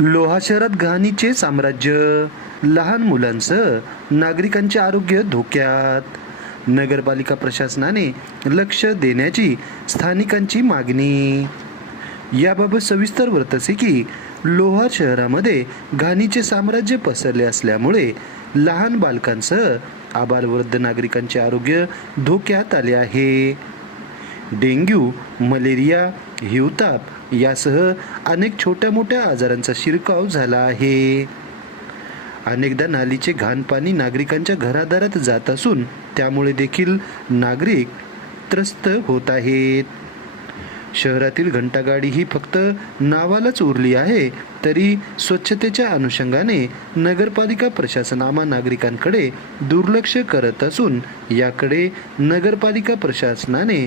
लोहा शहरात घाणीचे साम्राज्य लहान मुलांसह नागरिकांचे आरोग्य धोक्यात. नगरपालिका प्रशासनाने लक्ष देण्याची स्थानिकांची मागणी. याबाबत सविस्तर वृत्त असे की लोहा शहरामध्ये घाणीचे साम्राज्य पसरले असल्यामुळे लहान बालकांसह आबालवृद्ध नागरिकांचे आरोग्य धोक्यात आले आहे. डेंग्यू मलेरिया हिवताप यासह अनेक छोट्या मोठ्या आजारांचा शिरकाव झाला आहे. अनेकदा नालीचे घाण पाणी नागरिकांच्या घरादारात जात असून त्यामुळे देखील नागरिक त्रस्त होत आहेत. शहरातील घंटागाडी ही फक्त नावालाच उरली आहे तरी स्वच्छतेच्या अनुषंगाने नगरपालिका प्रशासन आम्हा नागरिकांकडे दुर्लक्ष करत असून याकडे नगरपालिका प्रशासनाने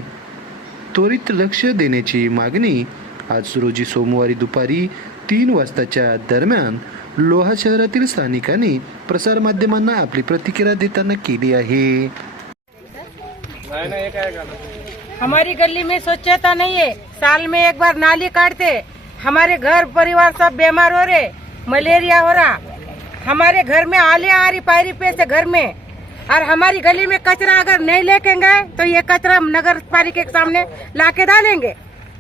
त्वरित लक्ष देण्याची मागणी आज रोजी सोमवारी दुपारी तीन वाजताच्या दरम्यान लोहा शहरातील स्थानिकांनी प्रसारमाध्यमांना आपली प्रतिक्रिया देताना केली आहे. हमारी गली में स्वच्छता नहीं है। साल में एक बार नाली काटते। हमारे घर परिवार सब बीमार हो रहे। मलेरिया हो रहा। हमारे घर में आले आ रही पायरी पे से घर में। और हमारी गली में कचरा अगर नहीं लेके गए तो ये कचरा नगर पालिका के सामने लाके डालेंगे।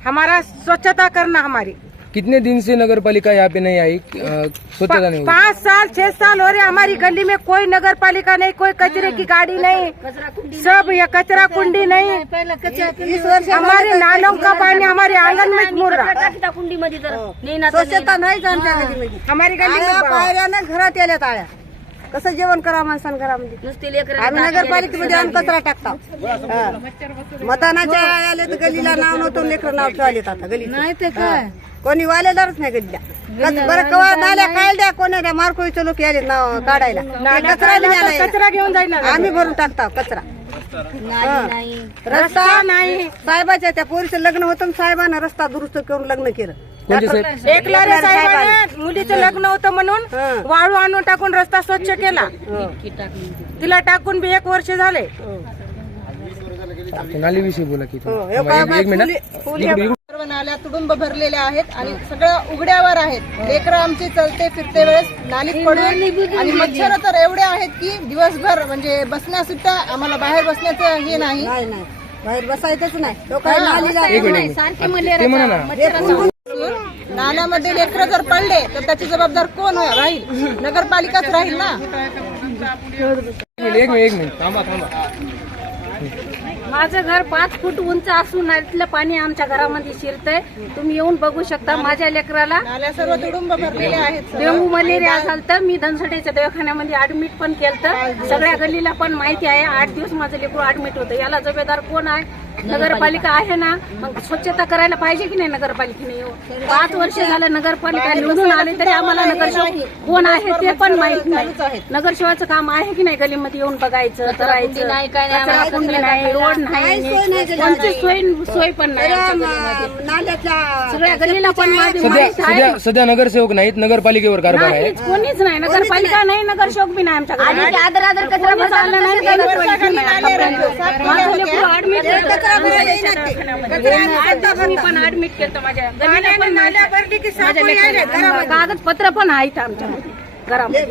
हमारा स्वच्छता करना हमारी। कितने दिन से नगर पालिका यहाँ पे नहीं आई? स्वच्छता नहीं हुई। पाँच साल छह साल हो रहे हमारी गली में। कोई नगर पालिका नहीं कोई कचरे की गाड़ी नहीं। सब ये कचरा कुंडी नहीं। हमारे नालों का पानी हमारे आंगन में मुर रहा। नाही ना स्वच्छता नाही। हमारी गली में पायऱ्यानं घरात आळ्या कसं जेवण करा माणसानं घरामध्ये नुसते लेकर आम्ही नगरपालिकेमध्ये आणून कचरा टाकतो. हा. मतदानाच्या आले तर गलीला नाव नव्हतं लेकर नाव ठेवायलेत आता गली नाही ते काय? कोणी वालेदारच नाही गलीला कच- बरं कवा नाल्या काय द्या कोणी द्या मारकोळीचे लोक याले नाव काढायला. ते कचरा न्यायला. कचरा घेऊन जाईल ना आम्ही भरून टाकतो कचरा. नाही रस्ता नाही. साहेबाच्या त्या पोरीचं लग्न होतं आणि साहेबानं रस्ता दुरुस्त करून लग्न केलं. कोणते साहेब एक लारे साहेबाने मुलीचं लग्न होतं म्हणून हं. वाळू आणून टाकून रस्ता स्वच्छ केला. तिला टाकून बी एक वर्ष झाले. बोला की तुम्ही. एक- मिनिट. सर्व नाल्या तुडुंब भरलेल्या आहेत आणि सगळं उघड्यावर आहेत. लेकरं आमचे चलते फिरते वेळेस नालीत पडून आणि मच्छर तर एवढे आहेत की दिवसभर म्हणजे बसण्या सुद्धा आम्हाला बाहेर बसण्याचं हे नाही. नाही नाही. बाहेर बसायचंच नाही. लोकांना नाली जात एक मिनिट. ते म्हणा ना. नाल्यामध्ये लेकरं जर पडले तर त्याची जबाबदार कोण राहील. नगरपालिकाच राहील ना. एक मिनिट एक मिनिट. एक मिनिट थांबा थांबा. माझं घर पाच फूट उंच असून नालीतलं पाणी आमच्या घरामध्ये शिरतंय. तुम्ही येऊन बघू शकता माझ्या लेकराला. सर्व तुडुंब भरलेल्या आहेत. डेंगू मलेरिया झालं मी धनसडेच्या दवाखान्यामध्ये ऍडमिट पण केलं सगळ्या गल्लीला पण माहिती आहे. आठ दिवस माझं लेकरू ऍडमिट होतं. याला जबाबदार कोण आहे? नगरपालिका आहे. ना मग स्वच्छता करायला पाहिजे की नाही नगरपालिकेने? येऊन पाच वर्ष झालं नगरपालिका निवडून आले तरी आम्हाला नगरसेवक कोण आहे ते पण माहीत नाही. नगरसेवाचं काम आहे की नाही गलीमध्ये येऊन बघायचं करायचं? कचरा कुंडी नाही रोड नाही कोणती सोय सोय पण नाही सगळ्या गल्लीला पण सध्या नगरसेवक नाहीत नगरपालिकेवर कारभार आहे. नाहीच कोणीच नाही. नगरपालिका नाही. नगरसेवक बी नाही आमच्या घरात. आदर आदर कचरा बसायला नाही पण ऍडमिट केलं माझ्या. कागदपत्र पण आहेत आमच्यामध्ये. घरामध्ये.